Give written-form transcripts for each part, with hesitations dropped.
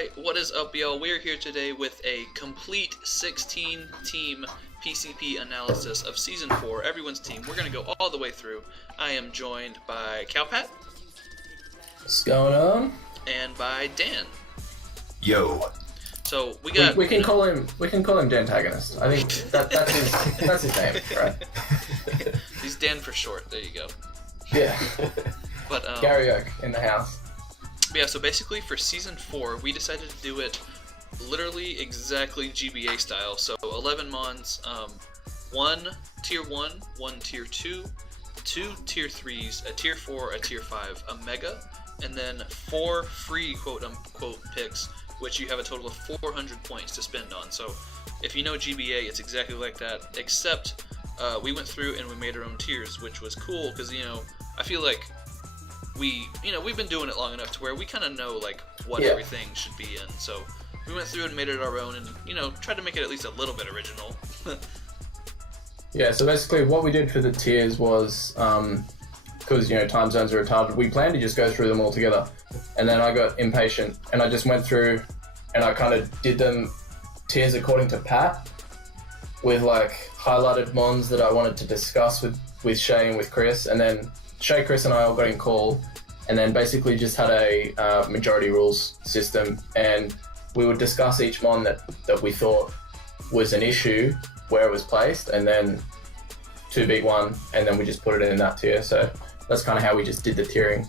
Alright, what is up, y'all? We're here today with a complete 16-team PCP analysis of Season 4, everyone's team. We're going to go all the way through. I am joined by Cowpat. What's going on? And by Dan. Yo. So we got... We can call him Dantagonist. I think that's his name, right? He's Dan for short, there you go. Yeah. But Gary Oak in the house. Yeah, so basically for Season 4, we decided to do it literally exactly GBA style. So 11 mons, 1 Tier 1, 1 Tier 2, 2 Tier 3s, a Tier 4, a Tier 5, a Mega, and then 4 free quote-unquote picks, which you have a total of 400 points to spend on. So if you know GBA, it's exactly like that, except we went through and we made our own tiers, which was cool because, you know, I feel like we've been doing it long enough to where we kind of know like what everything should be in. So we went through and made it our own, and tried to make it at least a little bit original. Yeah. So basically, what we did for the tiers was because time zones are retarded. We planned to just go through them all together, and then I got impatient and I just went through and I kind of did them tiers according to Pat, with like highlighted mons that I wanted to discuss with Shay and with Chris, and then Shay, Chris, and I all got in call, and then basically just had a majority rules system, and we would discuss each mon that we thought was an issue, where it was placed, and then 2 beat 1, and then we just put it in that tier. So that's kind of how we just did the tiering,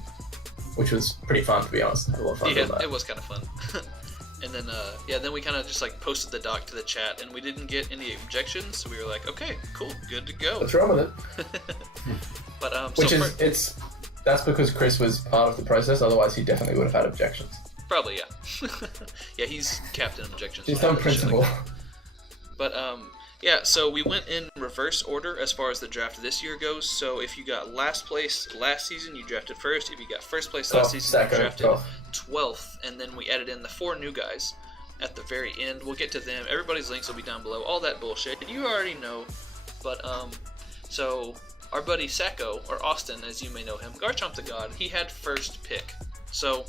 which was pretty fun, to be honest. I had a lot of fun with that. It was kind of fun. And then, then we kind of just like posted the doc to the chat, and we didn't get any objections, so we were like, okay, cool, good to go. What's wrong with it? But that's because Chris was part of the process. Otherwise, he definitely would have had objections. Probably, yeah. Yeah, he's captain objections. Just on principle. Like but so we went in reverse order as far as the draft this year goes. So if you got last place last season, you drafted first. If you got first place last season, you drafted 12th. And then we added in the 4 new guys at the very end. We'll get to them. Everybody's links will be down below. All that bullshit you already know. But so our buddy Sacco, or Austin as you may know him, GarchompTheGod, he had first pick. So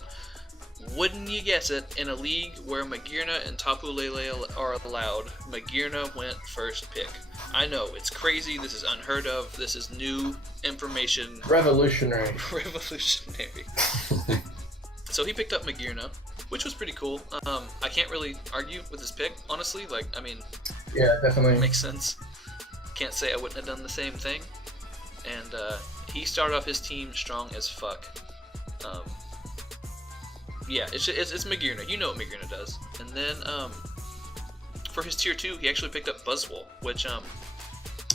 wouldn't you guess it, in a league where Magirna and Tapu Lele are allowed, Magirna went first pick. I know, it's crazy, this is unheard of, this is new information. Revolutionary. Revolutionary. So he picked up Magirna, which was pretty cool. I can't really argue with his pick, honestly. Yeah, definitely. Makes sense. Can't say I wouldn't have done the same thing. And he started off his team strong as fuck. Yeah, it's Magirna. You know what Magirna does. And then for his tier 2, he actually picked up Buzzwole, which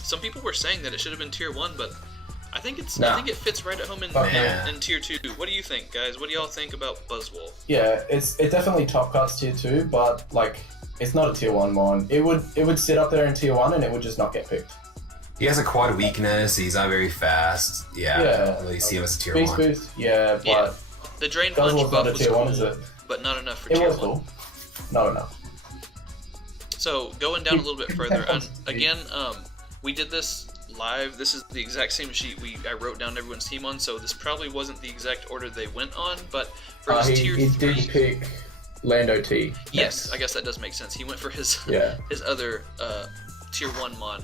some people were saying that it should have been tier 1, but I think it fits right at home in tier 2. What do you think, guys? What do y'all think about Buzzwole? Yeah, it definitely top cuts tier 2, but like it's not a tier 1 mon. It would sit up there in tier 1 and it would just not get picked. He has a quad weakness, he's not very fast. Yeah, I don't really see him as a tier 1. Beast boost, yeah, but the Drain Punch buff was cool, but not enough for tier 1. Cool. Not enough. So, going down a little bit further, again, we did this live. This is the exact same sheet I wrote down everyone's team on, so this probably wasn't the exact order they went on, but for his tier 3... He did pick Lando T. Yes, I guess that does make sense. He went for his other tier 1 mon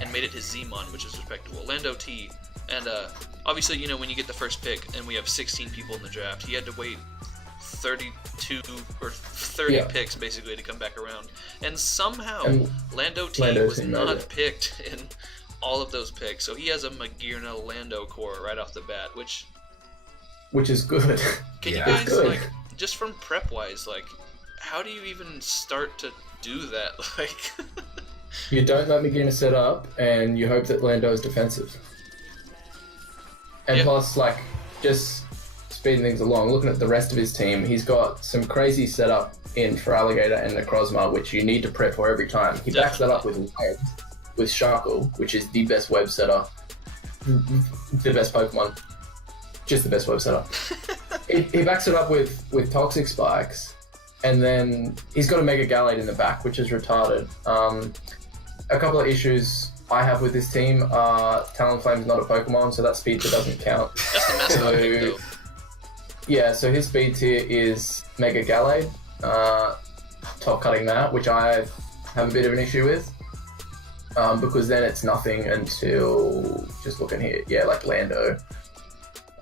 and made it his Z mon, which is respectable. Lando T. And obviously, when you get the first pick and we have 16 people in the draft, he had to wait 32 or 30 picks basically to come back around. And somehow Lando T was not picked in all of those picks. So he has a Magirna Lando core right off the bat, which is good. Can you guys just from prep wise, how do you even start to do that? You don't let Magirna set up and you hope that Lando is defensive. And plus, just speeding things along, looking at the rest of his team, he's got some crazy setup in for Alligator and Necrozma, which you need to prep for every time. He backs that up with webs, with Sharkle, which is the best web setter, the best Pokemon, just the best web setter. he backs it up with Toxic Spikes, and then he's got a Mega Gallade in the back, which is retarded. A couple of issues I have with this team, Talonflame's not a Pokemon, so that speed tier doesn't count. That's the mascot pick, though. Yeah, so his speed tier is Mega Gallade. top cutting that, which I have a bit of an issue with. Because then it's nothing until, just looking here, yeah, like Lando.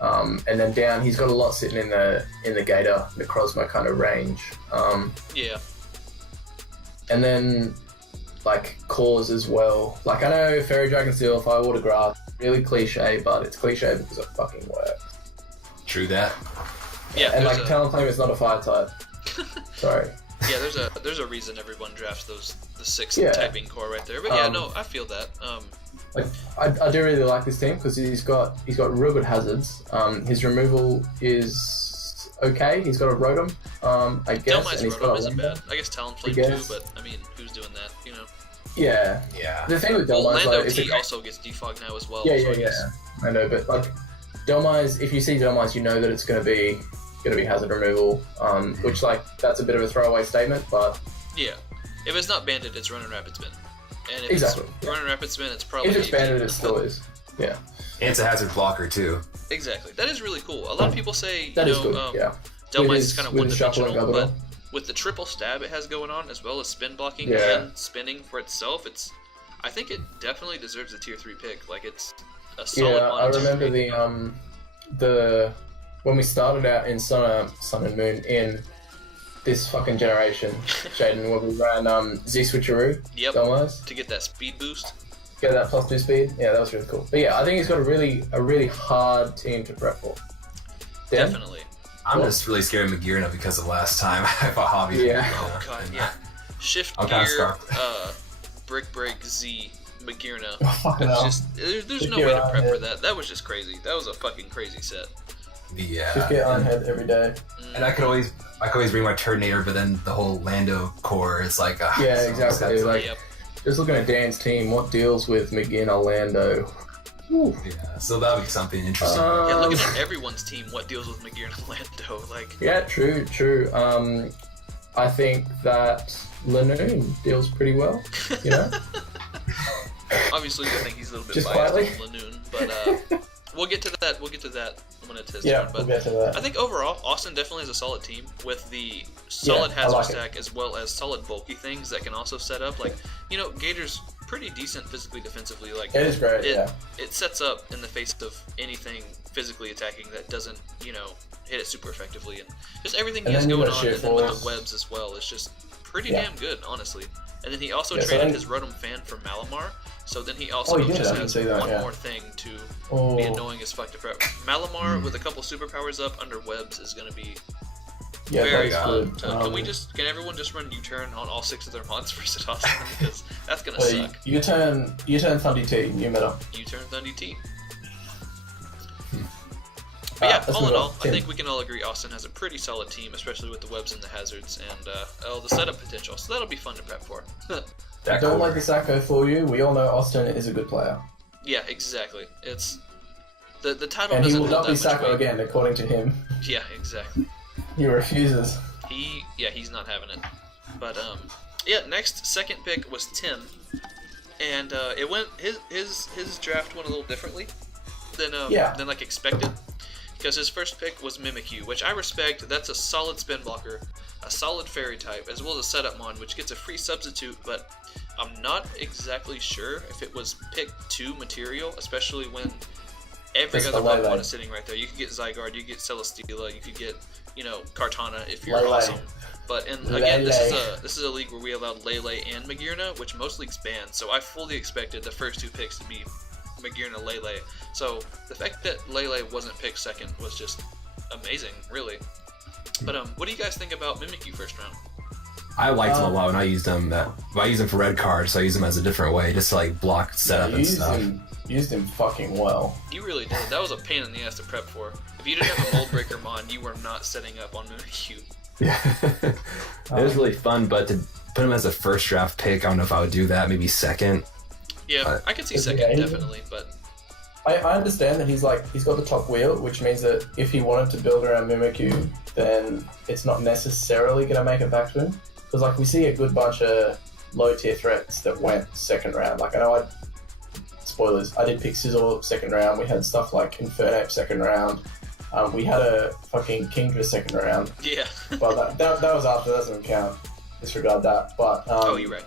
And then down, he's got a lot sitting in the Gator, Necrozma kind of range. Yeah. And then, like, cores as well. Like, I know Fairy Dragon Steel, Firewater Grass, really cliche, but it's cliche because it fucking works. True that. Yeah. And, like, Talonflame is not a fire type. Sorry. Yeah, there's a reason everyone drafts the 6 typing core right there. But yeah, no, I feel that. Like, I do really like this team because he's got real good hazards. His removal is okay. He's got a Rotom, I guess. Delmi's Rotom isn't bad. I guess Talonflame too, but I mean, who's doing that? You know. Yeah. Yeah. The thing with Delmi's, Lando like, T also gets defog now as well. Yeah, so yeah. I know, but like Delmi's, if you see Delmi's, you know that it's going to be hazard removal, which, like, that's a bit of a throwaway statement, but yeah, if it's not banded, it's run and rapid spin, and if exactly it's run and rapid spin, it's probably if it's banded, it still is. Yeah, And it's a hazard blocker too. exactly. That is really cool. A lot of people say that is good. Yeah, Delmice is kind of with his shuffling one-dimensional, of it but with the triple stab it has going on, as well as spin blocking Yeah. and spinning for itself, I think it definitely deserves a tier 3 pick. Like, it's a solid. Yeah, I remember the when we started out in Sun and Moon in this fucking generation, Shaden, when we ran Z Switcheroo. Yep. Delmice. To get that speed boost. Get that +2 speed. Yeah, that was really cool. But yeah, I think he's got a really hard team to prep for. Dan? Definitely. I'm just really scared of Magirna because of last time I fought Hobby. Yeah. Oh god, yeah. Shift I'm kinda gear, stuck. brick break Z Magirna. Oh, fucking hell. There's no way to prep for that. That was just crazy. That was a fucking crazy set. Yeah. Just get Ironhead every day. And I could always bring my Turtonator, but then the whole Lando core is like, Yeah, exactly. Like, Yep. just looking at Dan's team, what deals with McGinn, Lando? Whew. yeah, so that would be something interesting. Yeah, looking at everyone's team, what deals with Magir and Lando? Like, Yeah, true. I think that Lanoon deals pretty well, you know? obviously, I think he's a little bit Just biased quietly. on Lanoon, but we'll get to that. We'll get to that when it's his Yeah, turn. we'll But get to that. I think overall, Austin definitely has a solid team with the solid Yeah, I hazard like it. stack as well as solid bulky things that can also set up. Like, you know, Gator's pretty decent physically defensively. Like, It is great, yeah. It sets up in the face of anything physically attacking that doesn't, you know, hit it super effectively, and just everything he And has then you going got on, shit and then with force. the webs as well, it's just pretty Yeah. damn good, honestly. And then he also Yeah, so traded then- his Rotom fan for Malamar, so then he also he did, I just didn't has see that, one yeah. more thing to Oh. be annoying as fuck to prep. Malamar with a couple superpowers up under webs is going to be Yeah, very that's fun. good. Can everyone just run U-turn on all 6 of their mods versus Austin? Because that's going to Well, suck. you turn Thundy T, new meta. U-turn Thundy T. But yeah, let's all in move on. all, I think we can all agree Austin has a pretty solid team, especially with the webs and the hazards and the setup potential. So that'll be fun to prep for. I don't like the Sacco for you. We all know Austin is a good player. Yeah, exactly. It's the title And he doesn't will hold not be that much Sacco weight. again, according to him. Yeah, exactly. He refuses. He's not having it. But next second pick was Tim, and it went his draft went a little differently than like expected, because his first pick was Mimikyu, which I respect. That's a solid spin blocker, a solid fairy type, as well as a setup mon, which gets a free substitute. But I'm not exactly sure if it was pick 2 material, especially when every It's other the Lele. Pokemon is sitting right there. You could get Zygarde, you could get Celesteela, you could get, you know, Kartana if you're Lele. awesome. But again, this Lele. is a league where we allowed Lele and Magirna, which most leagues ban. So I fully expected the first 2 picks to be Magirna, Lele. So the fact that Lele wasn't picked second was just amazing, really. But what do you guys think about Mimikyu first round? I liked him a lot when I used him. I used him for red cards, so I used him as a different way, just to like block setup and stuff. Used him fucking well. You really did. That was a pain in the ass to prep for. If you didn't have a Mold Breaker mon, you were not setting up on Mimikyu. Yeah, it was really fun, but to put him as a first draft pick, I don't know if I would do that. Maybe second. Yeah, I could see Is he second, Asian? definitely, but I understand that he's got the top wheel, which means that if he wanted to build around Mimikyu, then it's not necessarily going to make it back to him. Because like we see a good bunch of low tier threats that went second round. Like I know spoilers, I did pick Sizzle second round. We had stuff like Infernape second round. we had a fucking Kingdra second round. Yeah. But that was after, that doesn't count. Disregard that. But oh, you're right.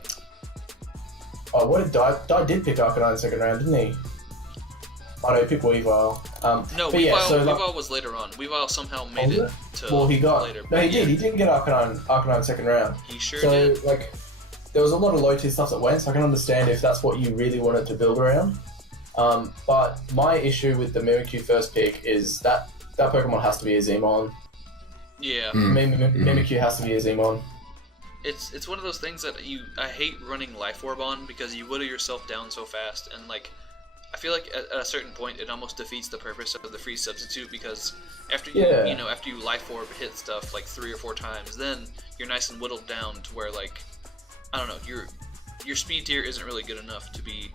Oh, what did Dye did pick Arcanine second round, didn't he? Oh no, he picked Weavile. No, Weavile was later on. Weavile somehow made it to later. No, he did. He didn't get Arcanine second round. He sure did. So, like, there was a lot of low tier stuff that went, so I can understand if that's what you really wanted to build around. But my issue with the Mimikyu first pick is that Pokemon has to be a Zmon. Yeah. Mimikyu has to be a Zmon. It's one of those things that I hate running Life Orb on because you whittle yourself down so fast, and like I feel like at a certain point it almost defeats the purpose of the free substitute, because after you after you Life Orb hit stuff like 3 or 4 times, then you're nice and whittled down to where, like, I don't know, your speed tier isn't really good enough to be,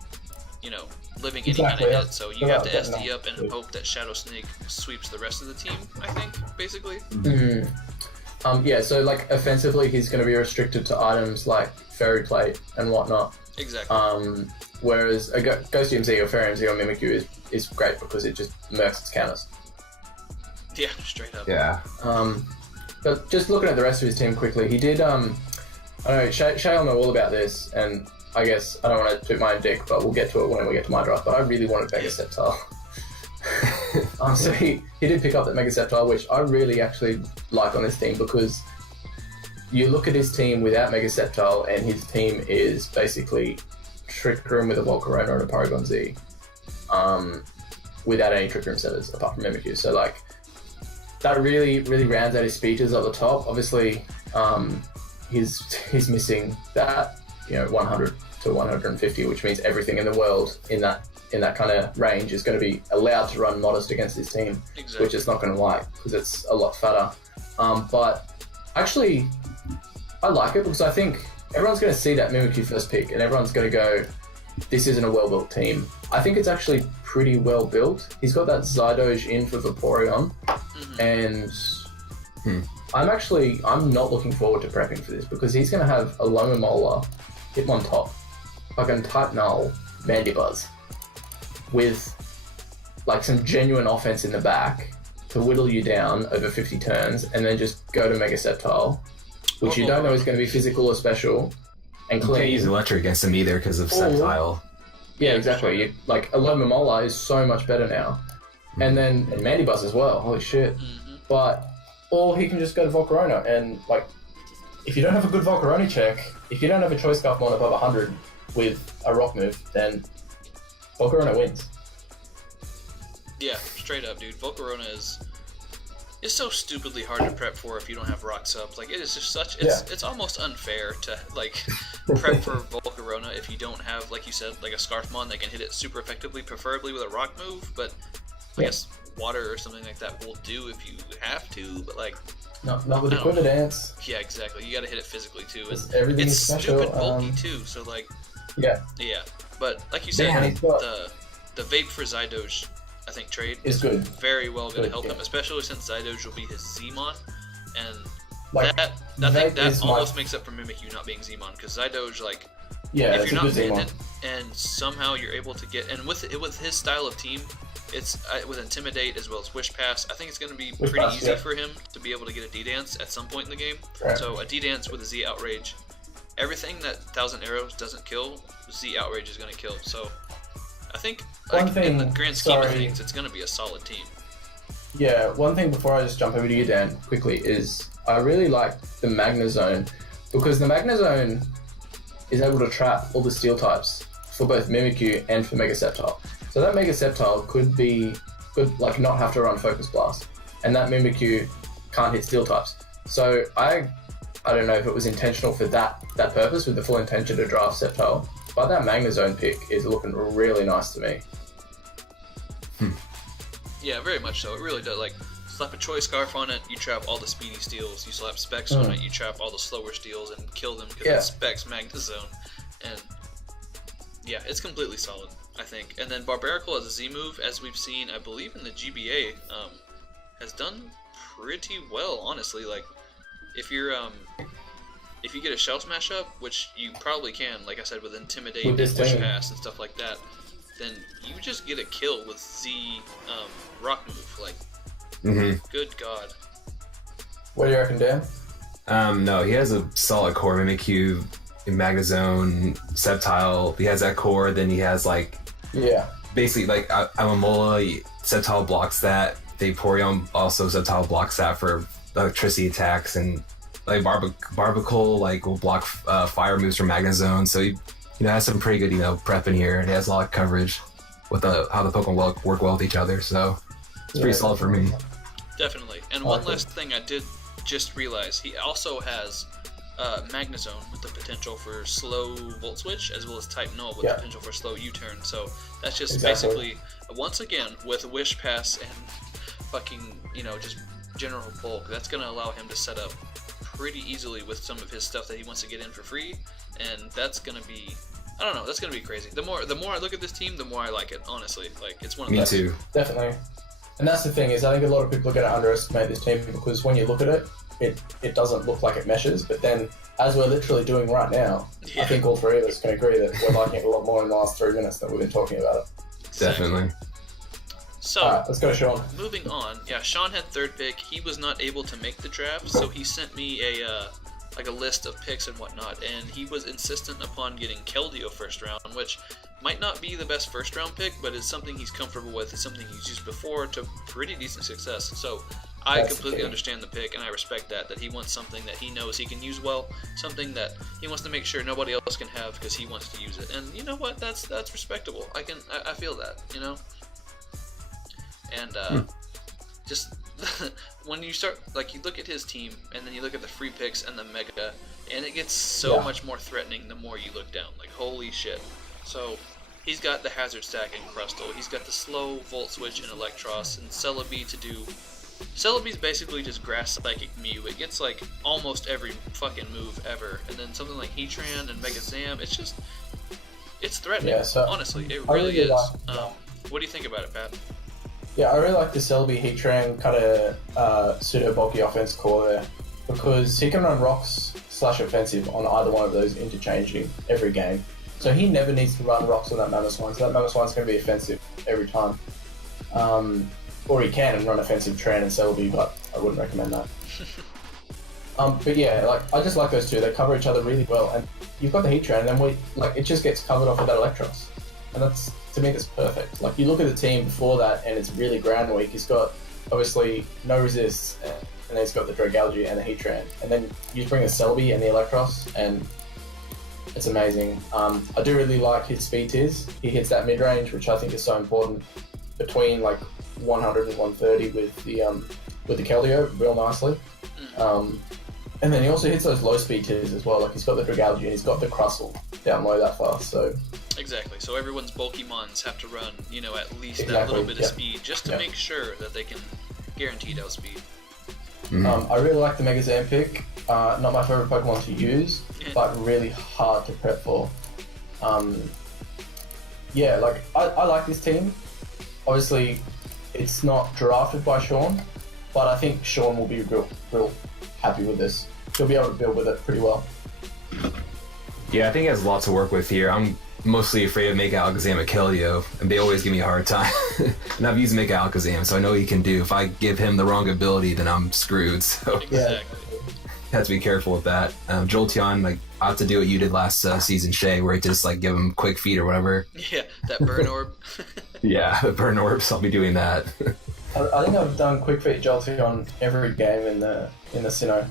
living any kind of hit, so you have to SD up and hope that Shadow Snake sweeps the rest of the team, I think, basically. Yeah, so like offensively he's going to be restricted to items like Fairy Plate and whatnot. Exactly. Whereas a Ghost DMZ or Fairy MZ or Mimikyu is great because it just mercs its counters. Yeah, straight up. Yeah. But just looking at the rest of his team quickly, he did, I don't know, Shay will know all about this, and I guess I don't want to toot my own dick, but we'll get to it when we get to my draft, but I really wanted Mega Sceptile. So he did pick up that Mega Sceptile, which I really actually like on this team, because you look at his team without Mega Sceptile, and his team is basically Trick Room with a Volcarona and a Paragon Z, without any Trick Room setters apart from Mimikyu. So like that really rounds out his speeches at the top. Obviously, he's missing that 100 to 150, which means everything in the world in that kind of range is going to be allowed to run Modest against his team, exactly. Which it's not going to like because it's a lot fatter. But actually, I like it because I think everyone's going to see that Mimikyu first pick and everyone's going to go, this isn't a well-built team. I think it's actually pretty well built. He's got that Zydoge in for Vaporeon, and I'm not looking forward to prepping for this because he's going to have a Lomomola, Hitmontop, fucking Type Null, Mandibuzz, with like some genuine offense in the back to whittle you down over 50 turns and then just go to Mega Sceptile, which you don't know is going to be physical or special, and clean. You can't use Electric against him either because of Sceptile. Yeah, exactly. Like a Lomomola is so much better now. And Mandibuzz as well, holy shit. Or he can just go to Volcarona, and like, if you don't have a good Volcarona check, if you don't have a Choice Scarf Mon above 100 with a Rock move, then Volcarona wins. Yeah, straight up, dude. Volcarona is so stupidly hard to prep for if you don't have Rocks up. Like, it is just such, it's almost unfair to like prep for Volcarona if you don't have, like you said, like a Scarfmon that can hit it super effectively, preferably with a Rock move, but I guess Water or something like that will do if you have to, but like... Not with Quiver Dance. Yeah, exactly. You gotta hit it physically too. Everything it's is special. Stupid bulky too, so like... Yeah. Yeah, but like you said, the Vape for Zydoge, I think, trade is good. Very well gonna help him, especially since Zydoge will be his Zmon, and like, I think that almost makes up for Mimikyu not being Zmon, because Zydoge, like, if you're not hitting it, and somehow you're able to get, and with his style of team, it's with Intimidate as well as Wish Pass, I think it's going to be pretty easy for him to be able to get a D-Dance at some point in the game. Right. So a D-Dance with a Z Outrage, everything that 1,000 Arrows doesn't kill, Z Outrage is going to kill. So I think, in the grand scheme of things, it's going to be a solid team. Yeah, one thing before I just jump over to you, Dan, quickly, is I really like the Magnezone, because the Magnezone is able to trap all the Steel types for both Mimikyu and for Mega Sceptile. So that Mega Sceptile could like not have to run Focus Blast, and that Mimikyu can't hit Steel types. So I don't know if it was intentional for that purpose, with the full intention to draft Sceptile, but that Magnezone pick is looking really nice to me. Yeah, very much so. It really does. Like, slap a Choice Scarf on it, you trap all the speedy steals. You slap Specs on it, you trap all the slower steals and kill them because it's Specs Magnezone. And yeah, it's completely solid, I think. And then Barbaracle as a Z move, as we've seen, I believe in the GBA, has done pretty well, honestly. Like, if you're if you get a Shell Smash up, which you probably can, like I said, with Intimidate and Wish Pass and stuff like that, then you just get a kill with Z Rock move. Like, Good God. What do you reckon, Dan? No, he has a solid core, Mimikyu, Magnezone, Sceptile. He has that core, then he has like basically like Amamola, Sceptile blocks that. Vaporeon also Sceptile blocks that for electricity attacks, and like Barbicle like will block fire moves from Magnezone. So he has some pretty good prep in here, and he has a lot of coverage with how the Pokemon work well with each other. So it's pretty solid for me. Definitely. And one last thing I did just realize, he also has Magnezone with the potential for slow Volt Switch, as well as Type Null with the potential for slow U-turn. So that's just basically, once again, with Wish Pass and fucking, just general bulk, that's going to allow him to set up pretty easily with some of his stuff that he wants to get in for free, and that's going to be, I don't know, that's going to be crazy. The more I look at this team, the more I like it, honestly. Like, it's one of those. Me too. Definitely. And that's the thing, is I think a lot of people are going to underestimate this team, because when you look at it, it doesn't look like it meshes, but then, as we're literally doing right now, I think all three of us can agree that we're liking it a lot more in the last 3 minutes than we've been talking about it. Definitely. So, all right, let's go, Sean. Moving on, Sean had third pick. He was not able to make the draft, so he sent me a list of picks and whatnot, and he was insistent upon getting Keldeo first round, which might not be the best first round pick, but it's something he's comfortable with. It's something he's used before to pretty decent success. So I completely understand the pick, and I respect that he wants something that he knows he can use well, something that he wants to make sure nobody else can have because he wants to use it. And you know what? That's respectable. I feel that, And just when you start, like, you look at his team, and then you look at the free picks and the mega, and it gets so much more threatening the more you look down. Like, holy shit. So he's got the Hazard Stack and Crustle. He's got the slow Volt Switch and Electros, and Celebi to do. Celebi's basically just Grass Psychic Mew. It gets like almost every fucking move ever, and then something like Heatran and Mega Zam. It's threatening. Yeah, so honestly, it really is. What do you think about it, Pat? Yeah, I really like the Celebi Heatran kind of pseudo bulky offense core there, because he can run rocks / offensive on either one of those interchanging every game. So he never needs to run rocks on that Mamoswine, so that Mamoswine's going to be offensive every time. Or he can run offensive Tran and Celebi, but I wouldn't recommend that. But yeah, I just like those two. They cover each other really well, and you've got the Heatran, and then it just gets covered off with that Electros, and to me that's perfect. Like, you look at the team before that, and it's really ground weak. He's got obviously no resists, and then he's got the Dragalge and the Heatran, and then you bring the Celebi and the Electros, and it's amazing. I do really like his speed tiers. He hits that mid range, which I think is so important, between like 100 and 130 with the Keldeo real nicely. And then he also hits those low speed tiers as well. Like, he's got the Dragalge and he's got the Crustle down low that fast. So exactly. So everyone's bulky mons have to run, at least that little bit of speed, just to make sure that they can guaranteed outspeed. I really like the Mega Zam pick. Not my favorite Pokemon to use, but really hard to prep for. I like this team. Obviously, it's not drafted by Sean, but I think Sean will be real happy with this. He'll be able to build with it pretty well. Yeah, I think he has lots to work with here. I'm mostly afraid of Mega Alakazam and Keldeo, and they always give me a hard time. And I've used Mega Alakazam, so I know he can do. If I give him the wrong ability, then I'm screwed. So exactly. Have to be careful with that. Jolteon, I have to do what you did last season, Shay, where you just give him quick feet or whatever. Yeah, that burn orb. Yeah, the burn orbs. I'll be doing that. I think I've done quick feet Jolteon every game in the Sinnoh.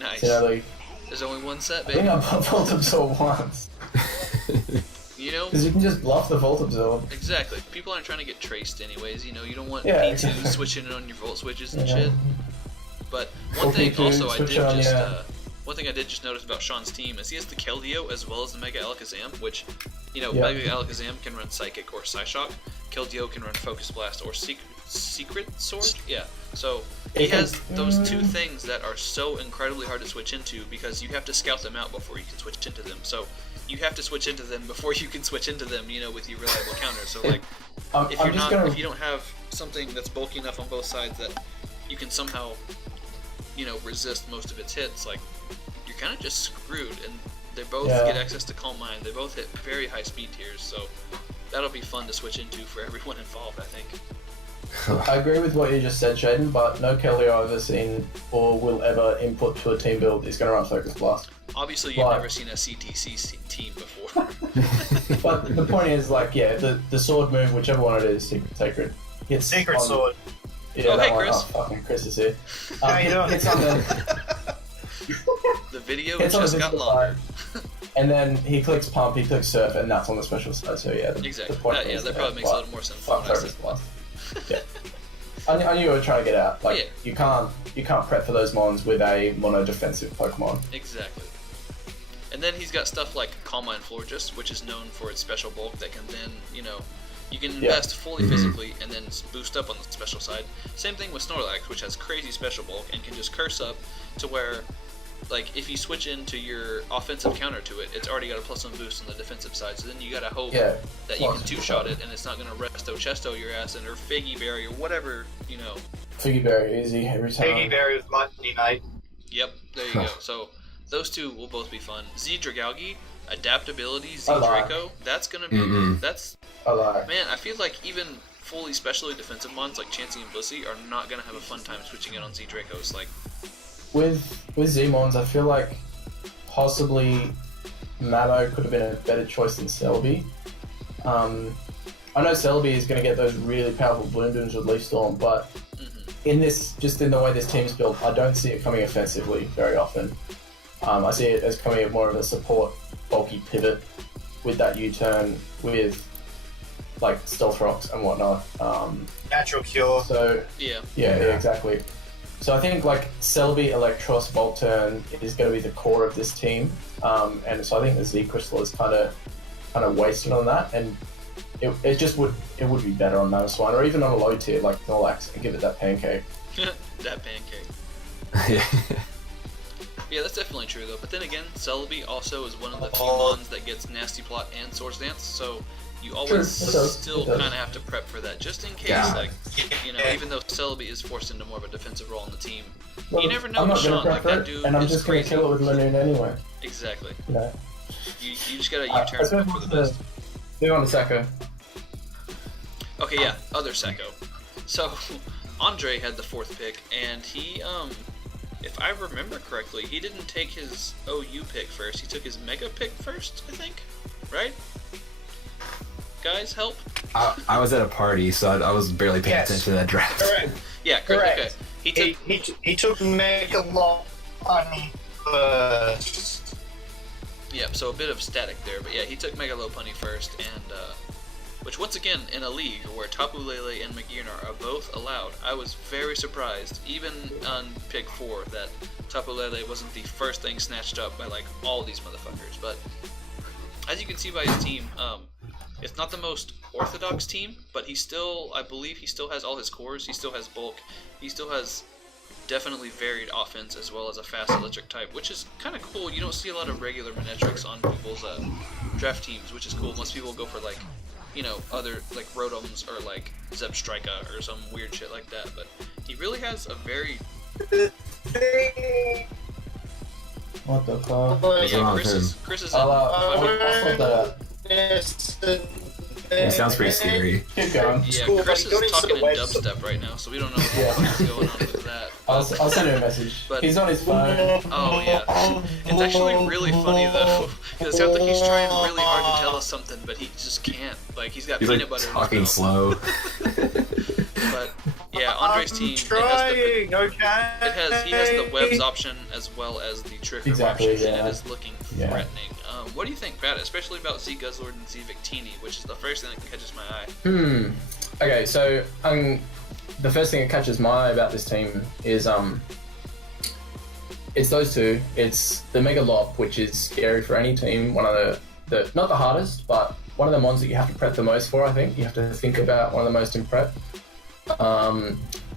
Nice. Sinnoh League. There's only one set, I baby. think I've Volt Absorb once. Because you can just bluff the Volt Absorb. Exactly. People aren't trying to get traced anyways. You don't want P2 switching it on your Volt Switches and shit. But one thing also I did just notice about Sean's team is he has the Keldeo as well as the Mega Alakazam, which, Mega Alakazam can run Psychic or Psyshock. Keldeo can run Focus Blast or Secret Sword. Yeah. So he has those two things that are so incredibly hard to switch into, because you have to scout them out before you can switch into them. So you have to switch into them before you can switch into them, with your reliable counters. So if you don't have something that's bulky enough on both sides that you can somehow resist most of its hits, you're kind of just screwed. And they both get access to Calm Mind. They both hit very high speed tiers, so that'll be fun to switch into for everyone involved, I think. I agree with what you just said, Shaden, but no Kelly I've ever seen or will ever input to a team build is going to run Focus Blast. Obviously, you've never seen a CTC team before. But the point is, like, yeah, the sword move, whichever one it is, Sacred. Hits Secret sword. Yeah, oh, hey, Chris. Oh, fucking Chris is here. How you doing? It's on The video it's just got longer. And then he clicks pump, he clicks surf, and that's on the special side. So yeah, Exactly. The point That probably makes a little more sense. Fuck Focus Blast. Yeah. I knew you were trying to get out. Like, yeah. you can't prep for those mons with a mono defensive Pokemon. Exactly. And then he's got stuff like Calm Mind Florges, which is known for its special bulk that can then, you know, you can invest fully physically and then boost up on the special side. Same thing with Snorlax, which has crazy special bulk and can just curse up to where, like, if you switch into your offensive counter to it, it's already got a +1 boost on the defensive side. So then you gotta hope that you can two-shot it and it's not gonna Resto Chesto your ass or Figgy Berry or whatever, you know. Figgy Berry, easy every time. Figgy Berry with Monday Night. Yep, there you go. So those two will both be fun. Z Dragalge, Adaptability, Z Draco, that's gonna be that's man, I feel like even fully specially defensive mons like Chansey and Blissey are not gonna have a fun time switching it on Z Dracos. Like with Z-Mons, I feel like possibly Mamo could have been a better choice than Celebi. I know Celebi is going to get those really powerful Bloom Dooms with Leaf Storm, but in this, just in the way this team's built, I don't see it coming offensively very often. I see it as coming more of a support, bulky pivot with that U-turn, with like Stealth Rocks and whatnot. Natural Cure. So yeah, exactly. So I think like Celebi, Electros, Volt Turn is going to be the core of this team, and so I think the Z Crystal is kind of wasted on that, and it would be better on Mamoswine or even on a low tier like Snorlax and give it that pancake. That pancake. Yeah, that's definitely true though. But then again, Celebi also is one of the few mons that gets Nasty Plot and Swords Dance, so you always still kind of have to prep for that, just in case, like, you know, even though Celebi is forced into more of a defensive role in the team. Well, you never know with Sean, like that dude and I'm just going to kill it with Lanoon anyway. Exactly. No. You just gotta U-turn for the best. Move on to Sacco. Okay, yeah, other Sacco. So, Andre had the 4th pick, and he, if I remember correctly, he didn't take his OU pick first, he took his Mega pick first, I think? Right? Guys, help? I was at a party, so I was barely paying attention to that draft. Correct. Yeah, correct. Okay. He took Mega Lopunny first. Yeah, so a bit of static there, but yeah, he took Mega Lopunny first, and which once again, in a league where Tapu Lele and Magearnar are both allowed, I was very surprised, even on pick 4, that Tapu Lele wasn't the first thing snatched up by like all these motherfuckers. But as you can see by his team, it's not the most orthodox team, but I believe he still has all his cores, he still has bulk, he still has definitely varied offense as well as a fast electric type, which is kind of cool. You don't see a lot of regular Manetrix on people's draft teams, which is cool. Most people go for like, you know, other like Rotoms or like Zebstrika or some weird shit like that, but he really has a very... What the fuck? Yeah, Chris is in... It sounds pretty scary. Keep going. Yeah, Chris is talking in dubstep right now, so we don't know what's going on with that. I'll send him a message. But, he's on his phone. Oh yeah, it's actually really funny though, because it sounds like he's trying really hard to tell us something, but he just can't. Like he's got peanut butter talking in his mouth. slow. But yeah, Andre's team he has the webs option as well as the trigger option, and it is looking threatening. What do you think, Pat, especially about Z Guzzlord and Z Victini, which is the first thing that catches my eye? Okay, so the first thing that catches my eye about this team is it's those two. It's the Mega Lop, which is scary for any team. One of the not the hardest, but one of the mons that you have to prep the most for. I think you have to think about one of the most in prep.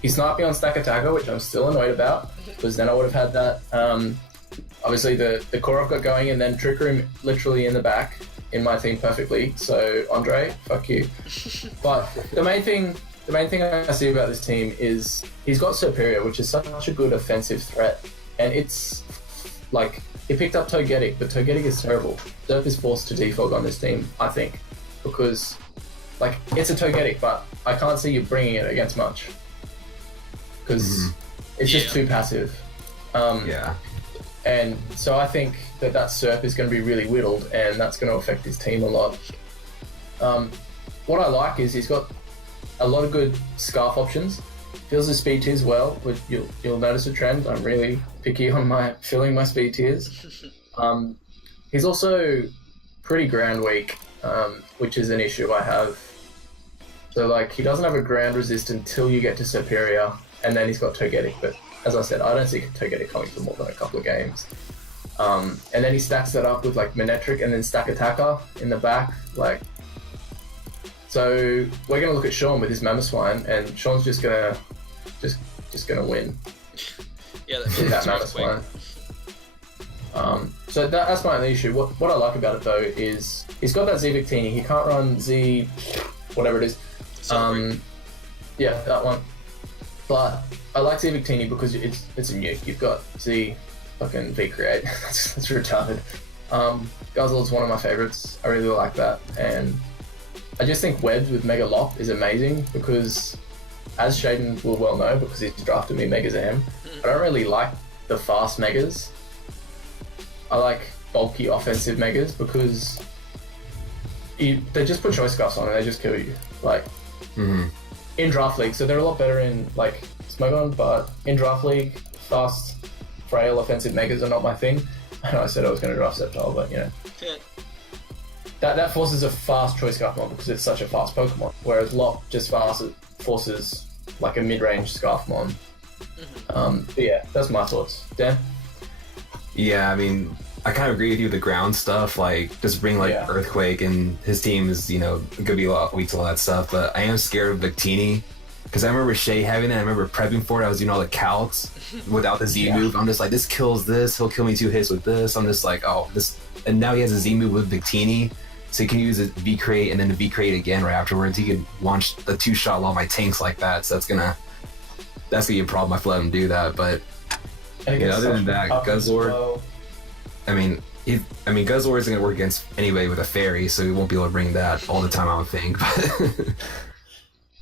He sniped me on Stack Attacker, which I'm still annoyed about, because then I would have had that. Obviously, the core I've got going, and then Trick Room literally in the back in my team perfectly. So Andre, fuck you. But the main thing I see about this team is he's got Superior, which is such a good offensive threat, and it's like he picked up Togetic, but Togetic is terrible. Surf is forced to defog on this team, I think, because like it's a Togetic, but I can't see you bringing it against much because it's just too passive. And so I think that SERP is going to be really whittled, and that's going to affect his team a lot. What I like is he's got a lot of good scarf options. Fills his speed tiers well, but you'll notice a trend. I'm really picky on filling my speed tiers. He's also pretty ground weak, which is an issue I have. So like he doesn't have a ground resist until you get to Superior, and then he's got Togetic. But as I said, I don't see Togetic coming for more than a couple of games. And then he stacks that up with like Manectric and then Stack Attacker in the back, like. So we're gonna look at Sean with his Mamoswine, and Sean's just gonna win. Yeah, that Mamoswine. So that's my only issue. What I like about it though is he's got that Z Victini. He can't run Z, whatever it is. Yeah, that one. But I like Z Victini because it's a nuke. You've got Z fucking V Create. that's retarded. Guzzled's one of my favorites. I really like that, and I just think Webs with Mega Lop is amazing because, as Shaden will well know, because he's drafted me Mega Zam, I don't really like the fast Megas. I like bulky offensive Megas because they just put Choice Scarfs on and they just kill you. Like, in Draft League, so they're a lot better in, like, Smogon, but in Draft League, fast, frail offensive Megas are not my thing. I know I said I was going to draft Sceptile, but, you know. Yeah. That forces a fast Choice Scarf mon because it's such a fast Pokemon, whereas Lop just forces like a mid-range Scarf mon. But yeah, that's my thoughts. Dan? Yeah, I mean, I kind of agree with you with the ground stuff, like, just bring, like, Earthquake, and his team is, you know, gonna be a lot weak to all that stuff, but I am scared of Victini, because I remember Shay having it, I remember prepping for it, I was doing all the calcs without the Z move, I'm just like, this kills this, he'll kill me 2 hits with this, I'm just like, oh, this, and now he has a Z move with Victini, so he can use a V-Crate and then a V-Crate again right afterwards. He can launch the 2-shot a lot of my tanks like that, so that's gonna be a problem if I let him do that. But other than that, Guzzlord, I mean, Guzzlord isn't gonna work against anybody with a fairy, so he won't be able to bring that all the time, I don't think.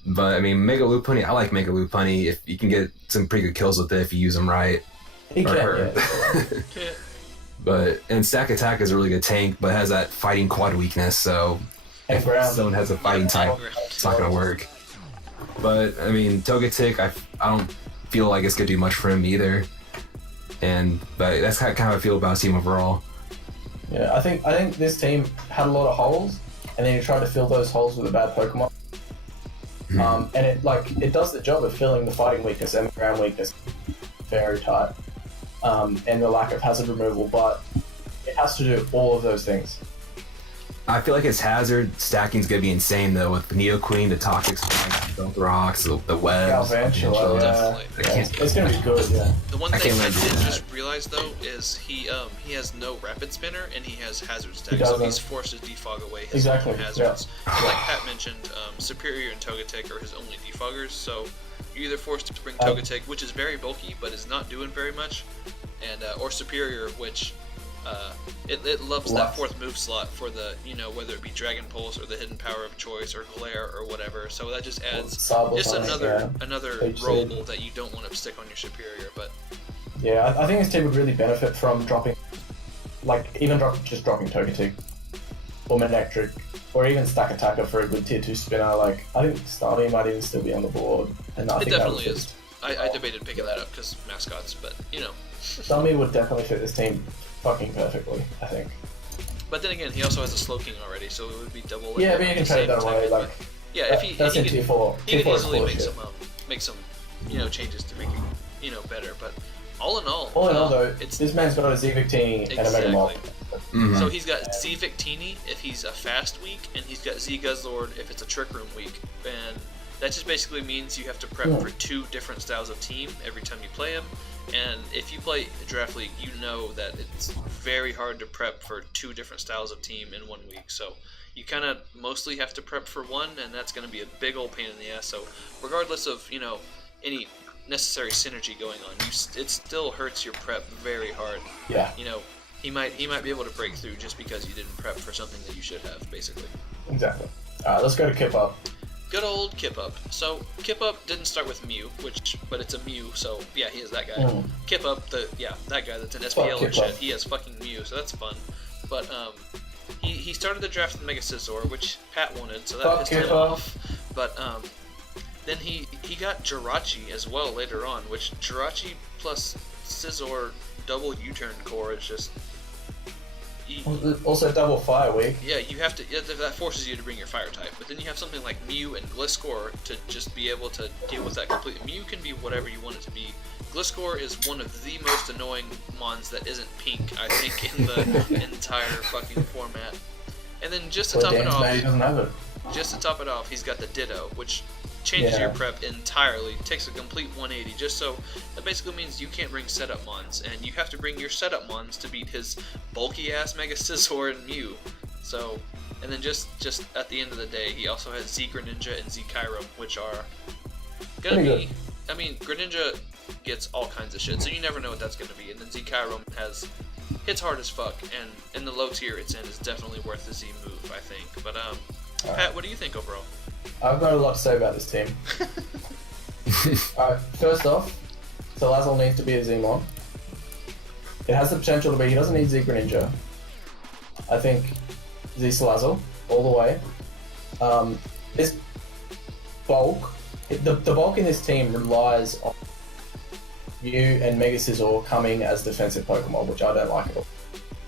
But I mean, Mega Lopunny, I like Mega Lopunny if you can get some pretty good kills with it if you use them right. He can, But and Stack Attack is a really good tank, but has that fighting quad weakness. So if someone has a fighting type, it's not gonna work. But I mean, Togetic, I don't feel like it's gonna do much for him either. But that's kind of how I feel about his team overall. Yeah, I think this team had a lot of holes, and then you tried to fill those holes with a bad Pokemon. And it does the job of filling the fighting weakness and the ground weakness very tight. And the lack of hazard removal, but it has to do all of those things. I feel like his hazard stacking is going to be insane though, with Neoqueen, the Toxic, the Rocks, the Webs. Definitely. It's going to be good, yeah. The one thing I did just realize though is he has no Rapid Spinner and he has Hazard Stack, so he's forced to defog away his own hazards. Like Pat mentioned, Superior and Togetic are his only defoggers, so you're either forced to bring Togetic, which is very bulky but is not doing very much, and or Superior, which it loves that 4th move slot for the, you know, whether it be Dragon Pulse or the Hidden Power of Choice or Glare or whatever. So that just adds just another rollable that you don't want to stick on your Superior. But yeah, I think this team would really benefit from dropping, like just dropping Togetic or Manectric, or even Stack Attacker for a good tier 2 spinner. Like, I think Starmie might even still be on the board. And I think definitely is. I debated picking that up because mascots, but you know. Starmie would definitely fit this team fucking perfectly, I think. But then again, he also has a Slowking already, so it would be double. Yeah, but you can trade that away. Like, yeah, if he in tier 4. He could easily make some changes to make it better. But all in all though, this man's got a Z Victini and a Mega Mop. So he's got Z Victini if he's a fast week, and he's got Z Guzzlord if it's a Trick Room week. And that just basically means you have to prep for 2 different styles of team every time you play him. And if you play Draft League, you know that it's very hard to prep for 2 different styles of team in 1 week. So you kind of mostly have to prep for 1, and that's going to be a big old pain in the ass. So regardless of, any necessary synergy going on, it still hurts your prep very hard. Yeah. He might be able to break through just because you didn't prep for something that you should have, basically. Exactly. Alright, let's go to KipUp. good old KipUp. So KipUp didn't start with Mew, but it's a Mew, so yeah, he is that guy. KipUp, that guy that's in SPL and shit, he has fucking Mew, so that's fun. But he started the draft with Mega Scizor, which Pat wanted, so that pissed him off. But then he got Jirachi as well later on, which Jirachi plus Scizor double U-turn core is just. Also double fire weak. Yeah, you have to. Yeah, that forces you to bring your fire type. But then you have something like Mew and Gliscor to just be able to deal with that completely. Mew can be whatever you want it to be. Gliscor is one of the most annoying mons that isn't pink, I think, in the entire fucking format. And then just to top it off, he's got the Ditto, which changes your prep entirely, takes a complete 180, just so that basically means you can't bring setup mons, and you have to bring your setup mons to beat his bulky ass Mega Scizor and Mew. So, and then just at the end of the day, he also has Z Greninja and Z Kyurem, which are gonna be. I mean, Greninja gets all kinds of shit, so you never know what that's gonna be. And then Z Kyurem hits hard as fuck, and in the low tier it's in is definitely worth the Z move, I think. But Pat, what do you think overall? I've got a lot to say about this team. Alright, first off, Salazzle needs to be a Z-Mon. It has the potential to be, he doesn't need Z Greninja. I think Z Salazzle, all the way. This bulk, the bulk in this team relies on Mew and Mega Scizor coming as defensive Pokemon, which I don't like at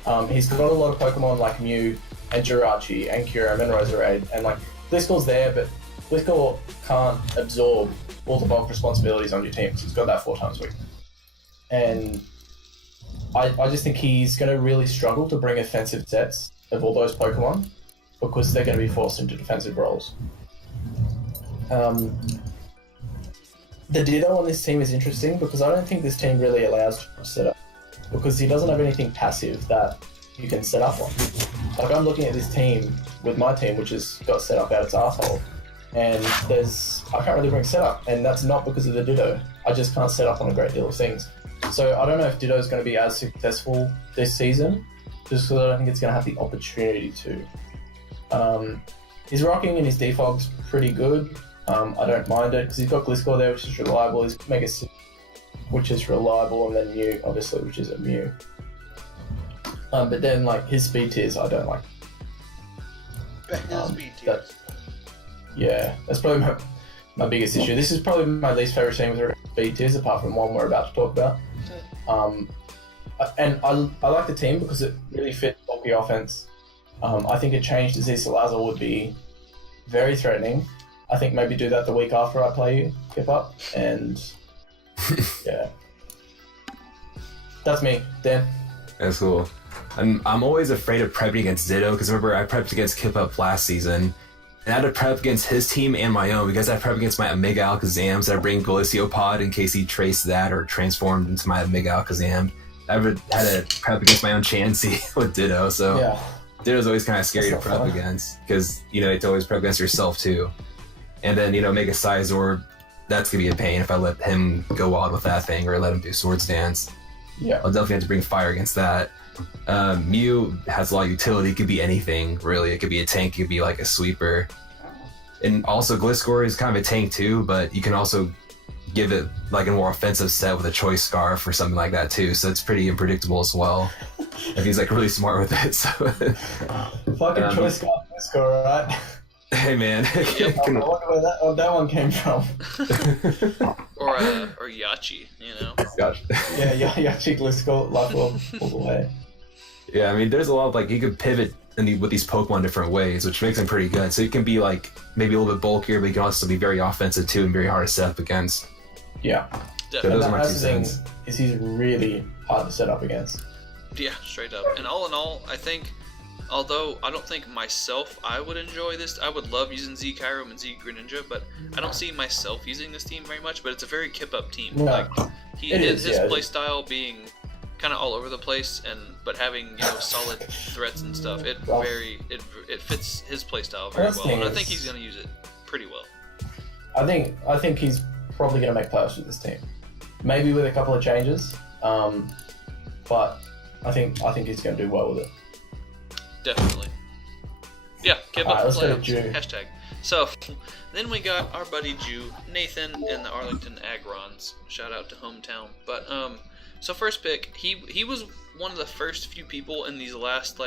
all. He's got a lot of Pokemon like Mew and Jirachi and Kyurem and Roserade, and like Gliscor's there, but Gliscor can't absorb all the bulk responsibilities on your team, so he's got that 4 times a week. And I just think he's going to really struggle to bring offensive sets of all those Pokemon because they're going to be forced into defensive roles. The Ditto on this team is interesting because I don't think this team really allows for setup because he doesn't have anything passive that you can set up on. Like, I'm looking at this team with my team, which has got set up out its asshole, and I can't really bring setup, and that's not because of the Ditto. I just can't set up on a great deal of things. So I don't know if Ditto is going to be as successful this season, just because I don't think it's going to have the opportunity to. His rocking and his defog's pretty good. I don't mind it because he's got Gliscor there, which is reliable. He's Mega Scizor, which is reliable, and then Mew, obviously, which is a Mew. But then, like, his speed tiers, I don't like. That's probably my biggest issue. This is probably my least favorite team with regard to speed tiers, apart from one we're about to talk about. And I like the team because it really fit bulky offense. I think a change to Z Salazzle would be very threatening. I think maybe do that the week after I play you, KipUp, and yeah. That's me, Dan. That's cool. I'm always afraid of prepping against Ditto because remember I prepped against KipUp last season, and I had to prep against his team and my own because I prepped against my Omega Alakazam, so I bring Galiciopod in case he traced that or transformed into my Omega Alakazam. I had to prep against my own Chansey with Ditto, so yeah. Ditto's always kind of scary to prep against because it's always prep against yourself too. And then Mega Scizor, that's gonna be a pain if I let him go wild with that thing or let him do Swords Dance. Yeah, I'll definitely have to bring fire against that. Mew has a lot of utility. It could be anything, really. It could be a tank, it could be like a sweeper. And also Gliscor is kind of a tank too, but you can also give it like a more offensive set with a Choice Scarf or something like that too, so it's pretty unpredictable as well. And he's like really smart with it, so... Fucking Choice Scarf Gliscor, right? Hey man. I wonder where that one came from. or Yachi, Gosh. Yeah, Yachi Gliscor, all the way. Yeah, I mean, there's a lot of, like, you could pivot with these Pokemon different ways, which makes them pretty good. So you can be, like, maybe a little bit bulkier, but you can also be very offensive, too, and very hard to set up against. Yeah. So those are my 2 cents. Is he's really hard to set up against. Yeah, straight up. And all in all, I think, although I don't think myself I would enjoy this, I would love using Z Kyurem and Z Greninja, but I don't see myself using this team very much, but it's a very KipUp team. No, like, his playstyle being kind of all over the place, but having solid threats and stuff, it fits his playstyle very well, and I think he's going to use it pretty well. I think he's probably going to make playoffs with this team, maybe with a couple of changes, but I think he's going to do well with it. Definitely. Yeah, KipUp let's go to playoffs. June. Hashtag. So, then we got our buddy Jew, Nathan, and the Arlington Agrons. Shout out to hometown. But, so first pick, he was one of the first few people in these last,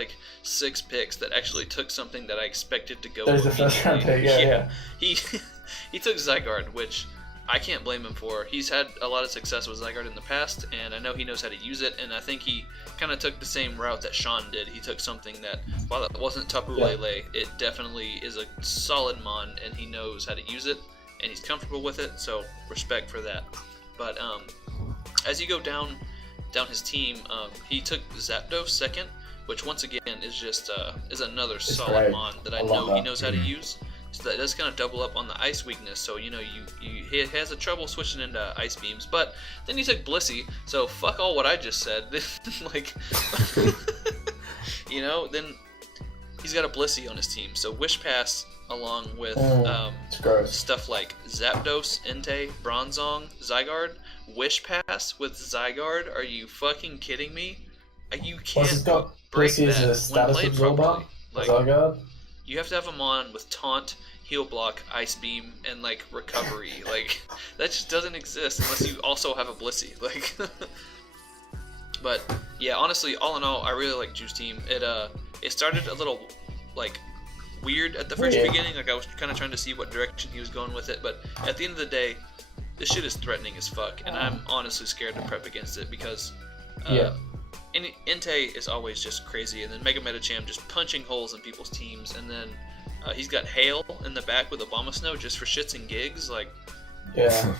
6 picks that actually took something that I expected to go. There's the first round pick, yeah. He took Zygarde, which I can't blame him for. He's had a lot of success with Zygarde in the past, and I know he knows how to use it, and I think he kind of took the same route that Sean did. He took something that, while it wasn't Tapu Lele, it definitely is a solid mon, and he knows how to use it, and he's comfortable with it, so respect for that. But as you go down his team, he took Zapdos second, which once again is just is another solid mon that I know he knows how to use. So that does kind of double up on the ice weakness. So he has a trouble switching into ice beams. But then he took Blissey. So fuck all what I just said. Then he's got a Blissey on his team. So Wish Pass along with stuff like Zapdos, Entei, Bronzong, Zygarde. Wish Pass with Zygarde? Are you fucking kidding me? You can't break Blissey that is a status when played absorber. properly. Zygarde. You have to have him on with Taunt, Heal Block, Ice Beam, and Recovery. That just doesn't exist unless you also have a Blissey. But yeah, honestly, all in all, I really like Juice Team. It started a little weird at the first beginning. I was kind of trying to see what direction he was going with it, but at the end of the day, this shit is threatening as fuck, and I'm honestly scared to prep against it because Entei is always just crazy, and then Mega Medicham just punching holes in people's teams, and then he's got Hail in the back with Abomasnow just for shits and gigs,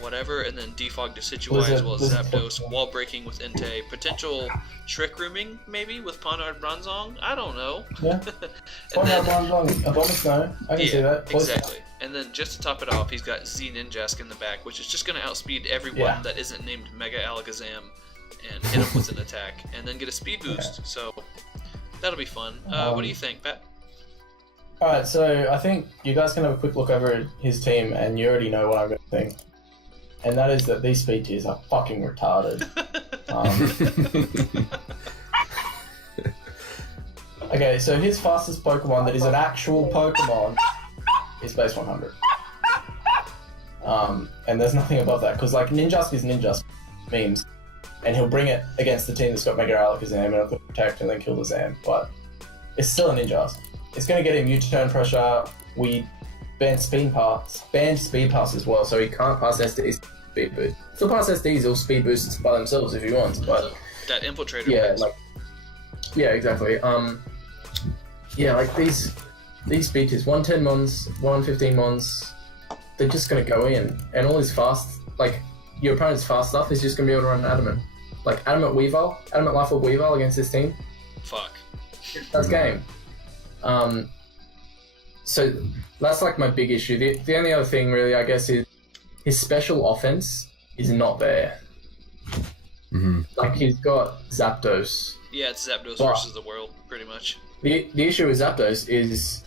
whatever, and then Defog Decidueye as well as Zapdos, wall breaking with Entei, potential Trick Rooming maybe with Pawniard Bronzong, I don't know. Yeah, Pawniard Bronzong, Abomasnow, I can see that. Exactly. And then just to top it off, he's got Z Ninjask in the back, which is just going to outspeed everyone that isn't named Mega Alakazam and hit him with an attack, and then get a speed boost. So that'll be fun. What do you think, Pat? Alright, so I think you guys can have a quick look over his team, and you already know what I'm going to think. And that is that these speed tiers are fucking retarded. Okay, so his fastest Pokemon that is an actual Pokemon is base 100. And there's nothing above that, because Ninjask is Ninjask memes. And he'll bring it against the team that's got Mega Alakazam and it'll protect and then kill the Zam, but it's still a Ninjask. It's going to get him U-turn pressure. We banned speed pass as well, so he can't pass SD's speed boost. Still pass SDs, he'll speed boost by themselves if he wants, but that infiltrator. Yeah, exactly. These speed tiers, 110 mons, 115 mons, they're just going to go in, and all his fast, your opponent's fast stuff is just going to be able to run Adamant. Adamant Life Orb Weavile against this team. Fuck. That's game. So that's my big issue. The only other thing really, I guess, is his special offense is not there. Mm-hmm. He's got Zapdos. Yeah, it's Zapdos versus the world, pretty much. The issue with Zapdos is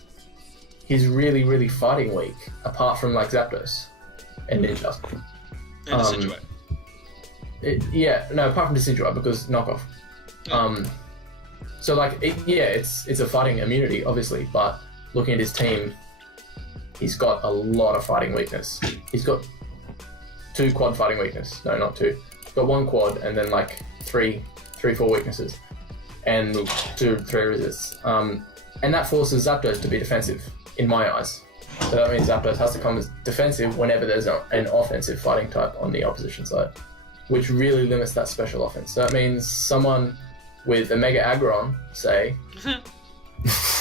he's really, really fighting weak, apart from Zapdos and Ninjask. And Decidueye. Apart from Decidueye, because knockoff. Yeah. It's a fighting immunity, obviously, but looking at his team, he's got a lot of fighting weakness. He's got 2 quad fighting weakness. No, not 2. He's got 1 quad and then 4 weaknesses. And 2-3 resists. And that forces Zapdos to be defensive, in my eyes. So that means Zapdos has to come as defensive whenever there's an offensive fighting type on the opposition side, which really limits that special offense. So that means someone with a Mega Aggron, say,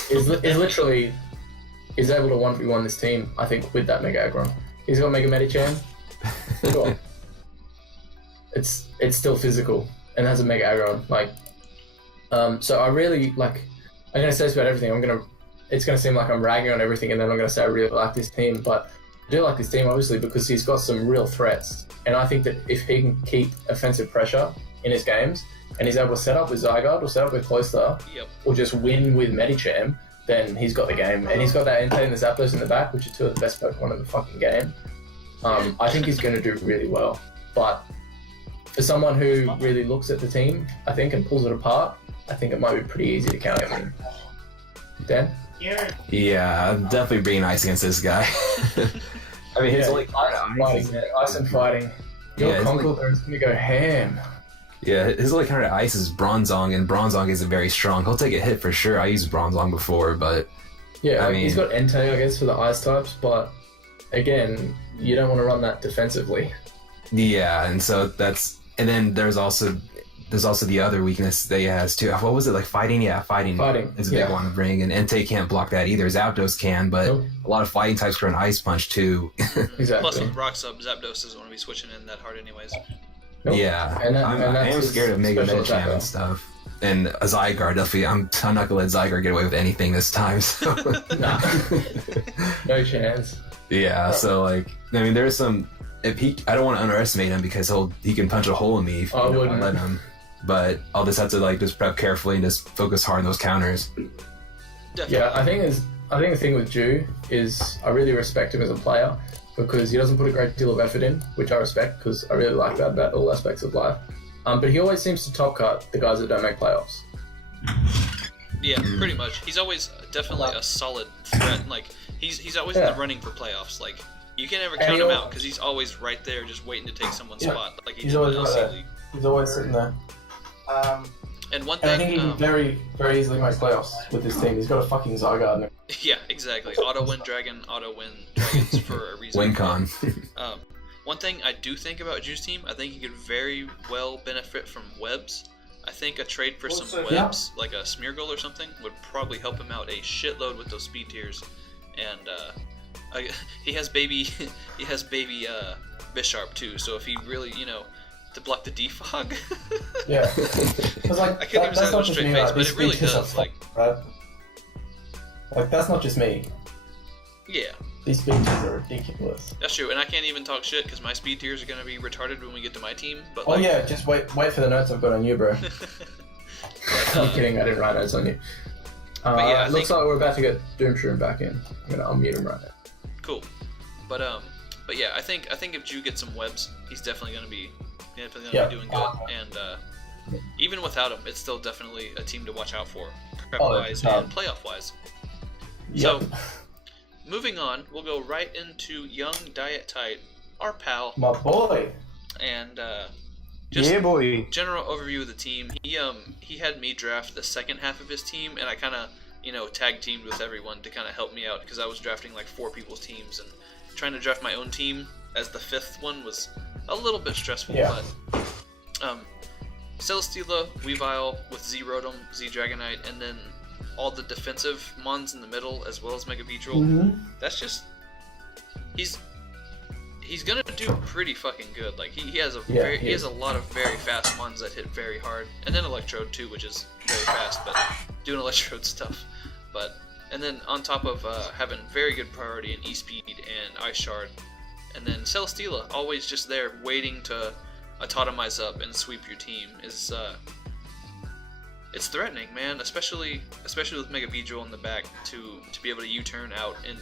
is able to 1v1 this team, I think, with that Mega Aggron. He's got Mega Medicham. Sure. It's still physical and has a Mega Aggron. So I really, I'm going to say this about everything. It's going to seem like I'm ragging on everything, and then I'm going to say I really like this team, but I do like this team, obviously, because he's got some real threats. And I think that if he can keep offensive pressure in his games, and he's able to set up with Zygarde or set up with Cloyster, or just win with Medicham, then he's got the game. And he's got that Entei and the Zapdos in the back, which are 2 of the best Pokemon in the fucking game. I think he's going to do really well. But for someone who really looks at the team, I think, and pulls it apart, I think it might be pretty easy to counter him. Dan? Yeah, I'm definitely bringing ice against this guy. I mean, his only ice and fighting. Your Conqueror is gonna go ham. Yeah, his only counter to ice is Bronzong, and Bronzong isn't very strong. He'll take a hit for sure. I used Bronzong before, but yeah, I mean, he's got Entei, I guess, for the ice types, but again, you don't want to run that defensively. Yeah, and so that's, and then there's also the other weakness that he has too. What was it, like fighting? Yeah, fighting is a big one to bring, and Entei can't block that either. Zapdos can, but a lot of fighting types for an ice punch too. Exactly. Plus with Rock Sub, Zapdos doesn't want to be switching in that hard anyways. Yeah, I am scared of Mega Medicham and stuff. And a Zygarde, definitely. I'm not gonna let Zygarde get away with anything this time. So. Nah. No chance. Yeah, so like, I mean, there's some. I don't want to underestimate him because he can punch a hole in me if I wouldn't let him. But I'll just have to like just prep carefully and just focus hard on those counters. Definitely. Yeah, I think the thing with Ju is I really respect him as a player because he doesn't put a great deal of effort in, which I respect because I really like that about all aspects of life. But he always seems to top cut the guys that don't make playoffs. Yeah, pretty much. He's always definitely a solid threat. Like he's always in the running for playoffs. Like you can never count him out because he's always right there, just waiting to take someone's spot. Like he's always right there. He's always sitting there. And one thing, I think he can very, very easily make playoffs with this team. He's got a fucking Zygarde. Yeah, exactly. Auto win dragons for a reason. WinCon. One thing I do think about Ju's team, I think he could very well benefit from webs. I think a trade for some webs, like a Smeargle or something, would probably help him out a shitload with those speed tiers. And he has baby Bisharp too. So if he really, to block the defog. Yeah. Because I can't even say that with a straight face, but it really does. Like that's not just me. Yeah. These speed tiers are ridiculous. That's true, and I can't even talk shit because my speed tiers are going to be retarded when we get to my team. But just wait for the notes I've got on you, bro. I'm kidding, I didn't write notes on you. Looks like we're about to get Doomshroom back in. I'm going to unmute him right now. Cool. But yeah, I think if Ju gets some webs, he's definitely going to be doing good. And even without him, it's still definitely a team to watch out for, prep-wise and playoff-wise. Yep. So, moving on, we'll go right into young DyeItTight, our pal. My boy. And boy. General overview of the team. He had me draft the second half of his team, and I kind of tag teamed with everyone to kind of help me out because I was drafting like 4 people's teams, and trying to draft my own team as the 5th one was a little bit stressful. Yeah. But Celesteela, Weavile with Z-Rotom, Z-Dragonite, and then all the defensive mons in the middle as well as Mega Beedrill. Mm-hmm. That's just he's gonna do pretty fucking good. Like he has a lot of very fast mons that hit very hard, and then Electrode too, which is very fast, but doing Electrode stuff. And then on top of having very good priority in E-Speed and Ice Shard, and then Celesteela always just there waiting to autotomize up and sweep your team is it's threatening, man, especially with Mega Beedrill in the back to be able to U-turn out and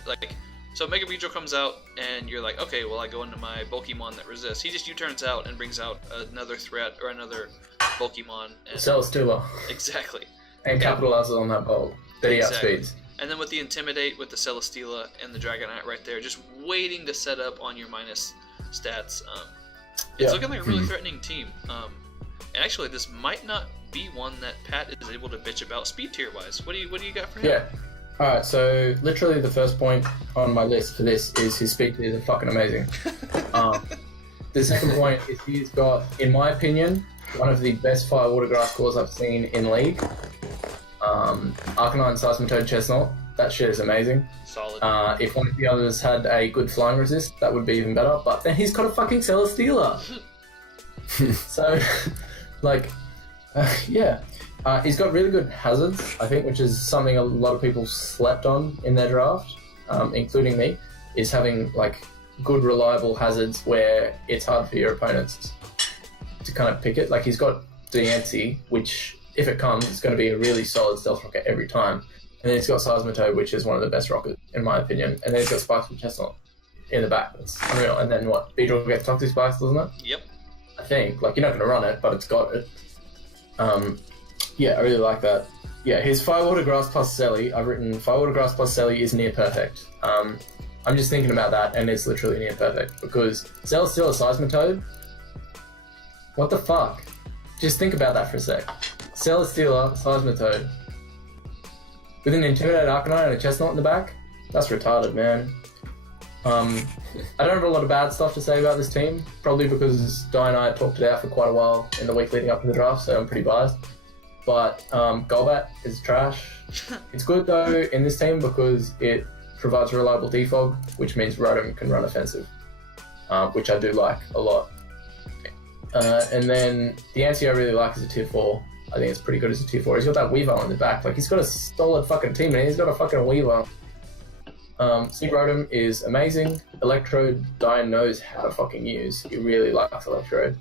so Mega Beedrill comes out and you're like, okay, well I go into my Bulkymon that resists. He just U-turns out and brings out another threat or another Bulkymon. Celesteela. Exactly. And capitalizes on that bulk that he outspeeds. And then with the Intimidate with the Celesteela and the Dragonite right there, just waiting to set up on your minus stats. It's looking like a really threatening team. And actually, this might not be one that Pat is able to bitch about speed tier wise. What do you got for him? Yeah. Alright, so literally the first point on my list for this is his speed tiers are fucking amazing. The second point is he's got, in my opinion, one of the best fire water grass cores I've seen in League. Arcanine, Seismitoad, Chestnut, that shit is amazing. Solid. If one of the others had a good flying resist, that would be even better, but then he's got a fucking Celesteela. So, he's got really good hazards, I think, which is something a lot of people slept on in their draft, including me, is having good reliable hazards where it's hard for your opponents to kind of pick it. Like he's got Diancie, which if it comes, it's going to be a really solid stealth rocket every time. And then he's got Seismitoad, which is one of the best rockets in my opinion. And then he's got Spikes with Chestnut in the back. That's unreal. And then what? Beedrill gets Toxic Spikes, doesn't it? Yep. I think. You're not going to run it, but it's got it. I really like that. Yeah, his Firewater Grass plus Selly, I've written Firewater Grass plus Selly is near perfect. I'm just thinking about that, and it's literally near perfect, because Cell's still a Seismitoad. What the fuck? Just think about that for a sec. Cell is still a Seismitoad. With an Intimidated Arcanine and a Chestnut in the back? That's retarded, man. I don't have a lot of bad stuff to say about this team, probably because DyeItTight talked it out for quite a while in the week leading up to the draft, so I'm pretty biased. But Golbat is trash. It's good though in this team because it provides a reliable defog, which means Rotom can run offensive, which I do like a lot. And then the Ansi I really like is a tier 4. I think it's pretty good as a tier 4. He's got that Weavile in the back. Like, he's got a solid fucking team, and he's got a fucking Weavile. Rotom is amazing. Electrode, Dye knows how to fucking use. He really likes Electrode.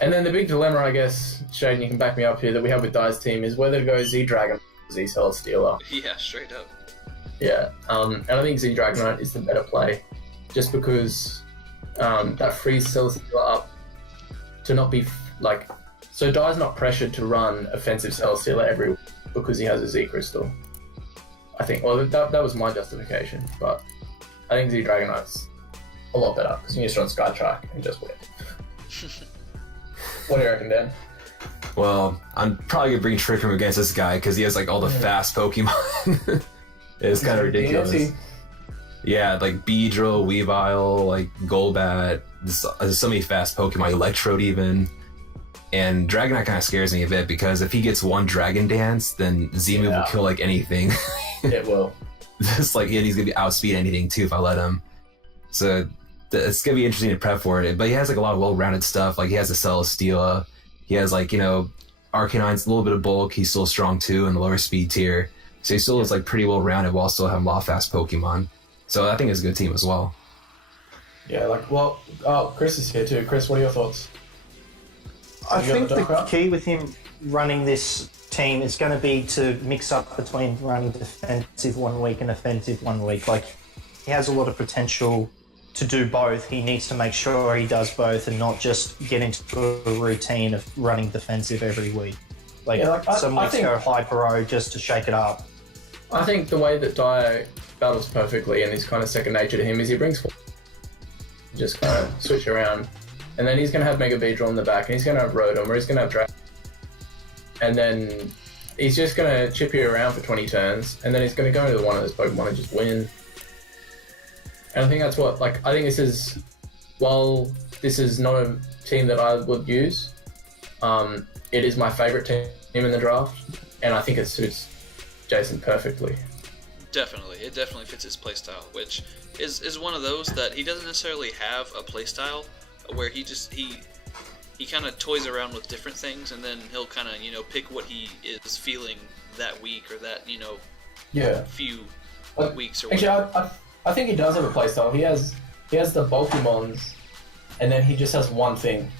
And then the big dilemma, I guess, Shaden, you can back me up here, that we have with Dye's team is whether to go Z-Dragon or Z-Celesteela. Yeah, straight up. Yeah, and I think Z-Dragonite is the better play, just because that frees Celesteela up to not be, like... So Dye's not pressured to run offensive Celesteela every week because he has a Z-Crystal. I think, well, that was my justification, but I think Z-Dragonite's a lot better, because you can just run Skytrack and just win. What do you reckon, Dan? Well, I'm probably going to bring Trick Room against this guy, because he has, like, all the fast Pokemon. It's kind of ridiculous. Yeah, like Beedrill, Weavile, like Golbat, there's so many fast Pokemon, Electrode even. And Dragonite kind of scares me a bit, because if he gets one Dragon Dance, then Z-Move will kill like anything. It will. Just like, he's going to be outspeed anything too if I let him. So it's going to be interesting to prep for it. But he has like a lot of well-rounded stuff. Like, he has a Celesteela. He has like, Arcanine's a little bit of bulk. He's still strong too in the lower speed tier. So he still is like pretty well-rounded while still having a lot of fast Pokemon. So I think it's a good team as well. Yeah, Chris is here too. Chris, what are your thoughts? I think the key with him running this team is going to be to mix up between running defensive one week and offensive one week. Like, he has a lot of potential to do both. He needs to make sure he does both and not just get into a routine of running defensive every week. Some weeks go Hyper-O just to shake it up. I think the way that Dye battles perfectly and is kind of second nature to him is he brings four. Just kind of switch around. And then he's going to have Mega Beedrill in the back, and he's going to have Rotom, or he's going to have Dragon. And then he's just going to chip you around for 20 turns, and then he's going to go into one of those Pokemon and just win. And I think that's what, I think this is, while this is not a team that I would use, it is my favourite team in the draft, and I think it suits Jason perfectly. Definitely. It definitely fits his playstyle, which is one of those that he doesn't necessarily have a playstyle where he kind of toys around with different things, and then he'll kind of, pick what he is feeling that week or that, few weeks or whatever. Actually, I think he does have a playstyle. He has the bulky mons, and then he just has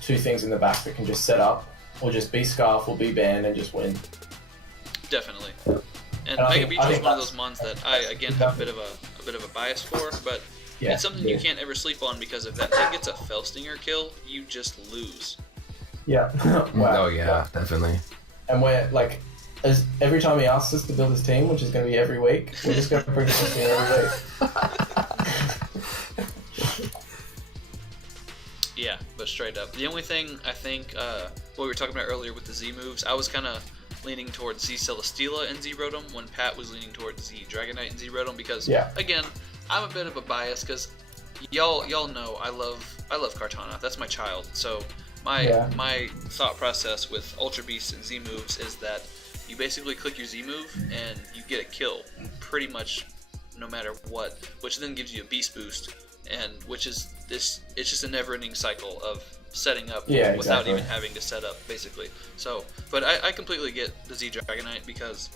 two things in the back that can just set up, or just be Scarf or be Band and just win. Definitely. And Mega Beedrill is one of those mons that I, again, have a bit of a bias for, but it's something you can't ever sleep on, because if that thing gets a Felstinger kill, you just lose. Yeah. Wow. Oh yeah, definitely. And we're as every time he asks us to build his team, which is going to be every week, we're just going to bring Felstinger every week. Yeah, but straight up. The only thing I think, what we were talking about earlier with the Z moves, I was kind of leaning towards Z Celesteela and Z Rotom when Pat was leaning towards Z Dragonite and Z Rotom, because again, I'm a bit of a bias, because y'all know I love Kartana. That's my child. So my thought process with Ultra Beasts and Z moves is that you basically click your Z move and you get a kill pretty much no matter what, which then gives you a Beast Boost, and it's just a never-ending cycle of setting up without even having to set up, basically. So, but I completely get the Z Dragonite, because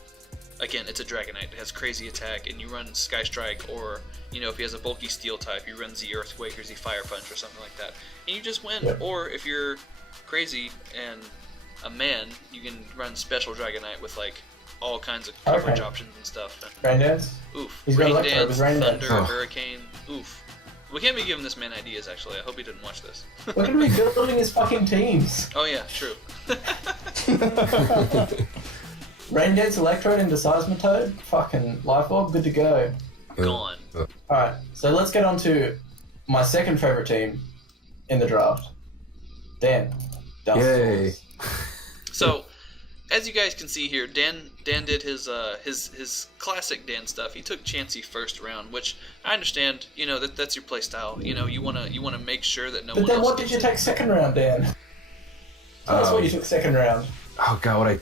again, it's a Dragonite. It has crazy attack, and you run Sky Strike, or if he has a bulky Steel type, you run Z Earthquake or Z Fire Punch or something like that, and you just win. Yep. Or if you're crazy and a man, you can run Special Dragonite with all kinds of coverage options and stuff. Rain Dance? Oof. He's Rain got Dance, Thunder, Dance. Hurricane. Oof. We can't be giving this man ideas, actually. I hope he didn't watch this. We're going to be building his fucking teams. Oh yeah, true. Rain Dance Electrode into Seismitoad. Fucking Life Orb, good to go. Gone. Alright, so let's get on to my second favourite team in the draft. Dan. Yay. So, as you guys can see here, Dan did his classic Dan stuff. He took Chansey first round, which I understand. You know that's your play style. You know you wanna make sure that no one. But then else what did you take second round, Dan? Tell us what you took second round. Oh god,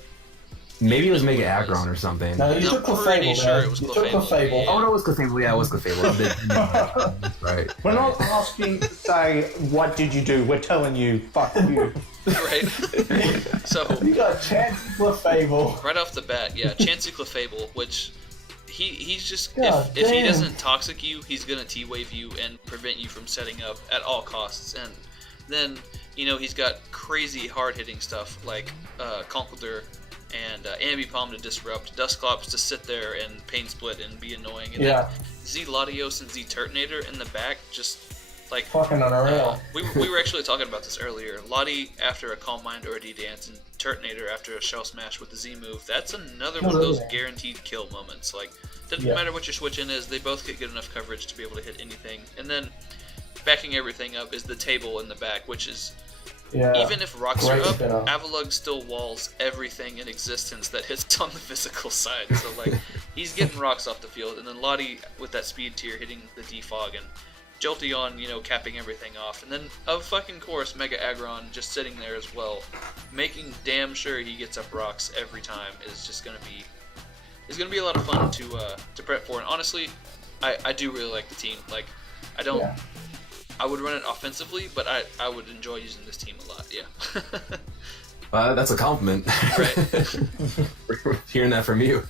maybe it was Mega Aggron or something. No, you took Clefable. Sure it was you took Clefable. Oh no, it was Clefable. Yeah, it was Clefable. Right. We're not asking to say, what did you do? We're telling you, fuck you. Right. So you got Chansey Clefable. right off the bat, yeah, Chansey Clefable, which he's just God if he damn. doesn't toxic you, he's gonna T-wave you and prevent you from setting up at all costs. And then he's got crazy hard hitting stuff like Conkeldurr and Ambipom to disrupt, Dusclops to sit there and Pain Split and be annoying, and then Z Latios and Z Turtonator in the back just like fucking unreal. We were actually talking about this earlier. Lottie after a Calm Mind or a D-Dance, and Turtonator after a Shell Smash with the Z move. That's another one of those guaranteed kill moments. Like, doesn't matter what your switch in is, they both get good enough coverage to be able to hit anything. And then backing everything up is the table in the back, which is even if rocks are up, Avalugg still walls everything in existence that hits on the physical side. So like he's getting rocks off the field, and then Lottie with that speed tier hitting the defog, and Jolteon, capping everything off, and then of fucking course Mega Aggron just sitting there as well, making damn sure he gets up rocks every time is just gonna be a lot of fun to prep for. And honestly, I do really like the team. Like I would run it offensively, but I would enjoy using this team a lot. Yeah. That's a compliment. Right. Hearing that from you.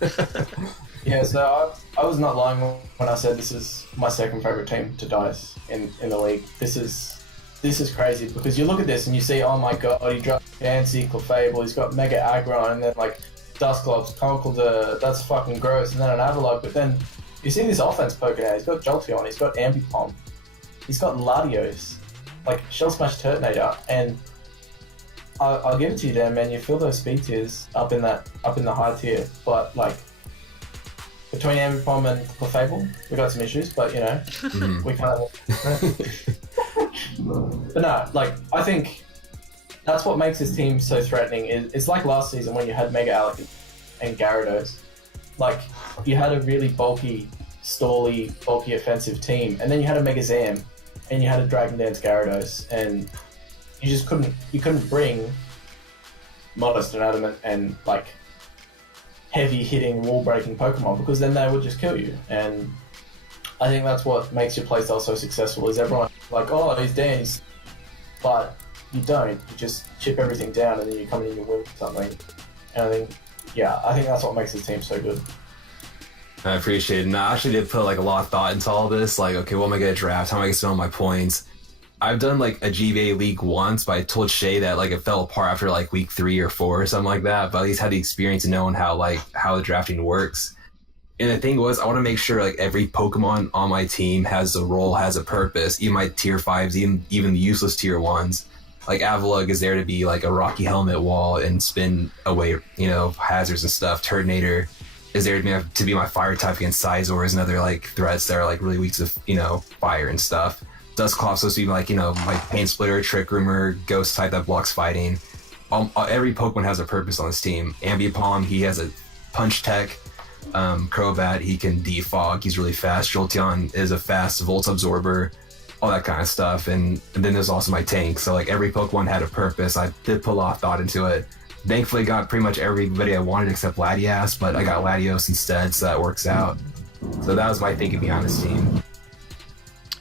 Yeah, so I was not lying when I said this is my second favorite team to dice in the league. This is crazy because you look at this and you see, oh my god, he dropped Chansey, Clefable, he's got Mega Aggron, and then like Dusclops, Conkeldurr, that's fucking gross, and then an Avalugg. But then you see this offense poking out. He's got Jolteon, he's got Ambipom, he's got Latios, like Shell Smash Turtonator, and I'll give it to you, Dan, man. You feel those speed tiers up in the high tier, but like between Ambipom and Clefable, we got some issues, but we kind of. But no, like I think that's what makes this team so threatening. It's like last season when you had Mega Alec and Gyarados. Like you had a really bulky offensive team, and then you had a Mega Zam, and you had a Dragon Dance Gyarados, and you just couldn't bring Modest and Adamant and like heavy hitting wall breaking Pokemon, because then they would just kill you. And I think that's what makes your playstyle so successful, is everyone like, oh, he's Dan's, but you don't. You just chip everything down and then you come in and you win something. And I think that's what makes this team so good. I appreciate it. And I actually did put like a lot of thought into all this. Like, okay, what am I gonna draft? How am I gonna spend all my points? I've done like a GBA league once, but I told Shay that like it fell apart after like week 3 or 4 or something like that. But at least had the experience of knowing how the drafting works. And the thing was, I want to make sure like every Pokemon on my team has a role, has a purpose. Even my tier 5s, even the useless tier 1s. Like Avalugg is there to be like a Rocky Helmet wall and spin away, hazards and stuff. Turtonator is there to be my fire type against Sizors and other like threats that are like really weak to fire and stuff. Dusclops supposed to be like my Pain Splitter, Trick Groomer, Ghost type that blocks fighting. Every Pokemon has a purpose on this team. Ambipom, he has a punch tech. Crobat, he can defog, he's really fast. Jolteon is a fast Volt Absorber, all that kind of stuff. And then there's also my tank. So like every Pokemon had a purpose. I did put a lot of thought into it. Thankfully got pretty much everybody I wanted except Latias, but I got Latios instead, so that works out. So that was my thinking behind this team.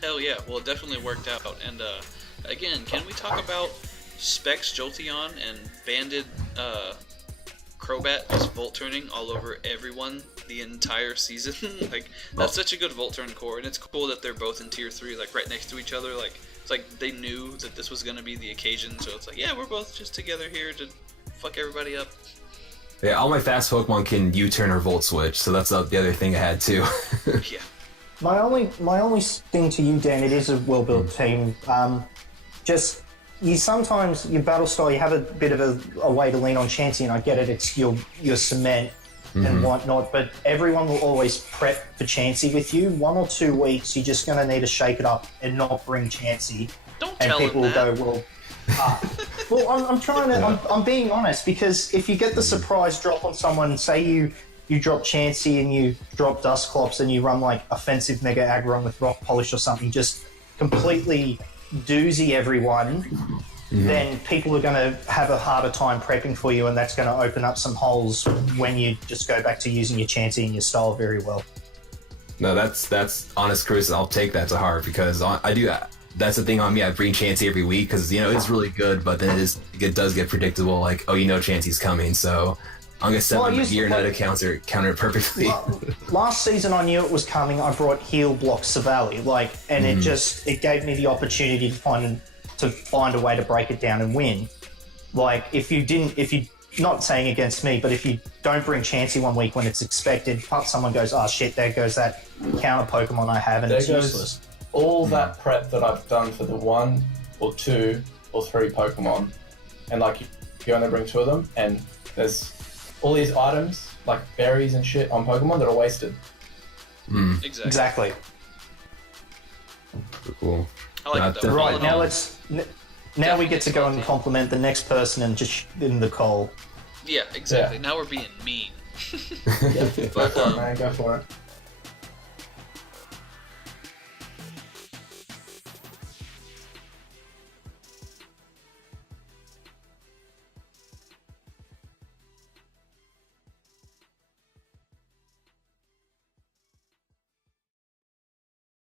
Hell yeah, well it definitely worked out. And again, can we talk about Specs Jolteon and Banded Crobat just Volt turning all over everyone the entire season? Like that's such a good Volt turn core, and it's cool that they're both in tier 3, like right next to each other. Like it's like they knew that this was gonna be the occasion, so it's like, yeah, we're both just together here to fuck everybody up. Yeah, all my fast Pokemon can U-turn or Volt Switch, so that's the other thing I had too. Yeah. My only thing to you, Dan, it is a well-built team. Just you sometimes your battle style, you have a bit of a way to lean on Chansey, and I get it. It's your cement, and whatnot, but everyone will always prep for Chansey with you. 1 or 2 weeks, you're just going to need to shake it up and not bring Chansey. Don't and tell people him that. will go, well, I'm trying to, I'm being honest, because if you get the surprise drop on someone, say you drop Chansey and you drop Dustclops and you run like offensive Mega Aggron with Rock Polish or something, just completely doozy everyone, then people are going to have a harder time prepping for you, and that's going to open up some holes when you just go back to using your Chansey and your style very well. No, that's honest, Chris. I'll take that to heart because I do. That's the thing on me. I bring Chansey every week because it's really good, but then it does get predictable. Like, oh, Chansey's coming, so I'm gonna set my gear now to counter it perfectly. Last season, I knew it was coming. I brought Heal Block Savali, and it gave me the opportunity to find a way to break it down and win. Like, if you not saying against me, but if you don't bring Chansey 1 week when it's expected, someone goes, oh shit, there goes that counter Pokemon I have, and it's useless. All that prep that I've done for the 1 or 2 or 3 Pokemon, and you only bring 2 of them, and there's all these items like berries and shit on Pokemon that are wasted. Exactly. Cool. I like that. Right, now we get to go and compliment the next person and just in the call. Yeah, exactly. Now we're being mean. Go for it, man. Go for it.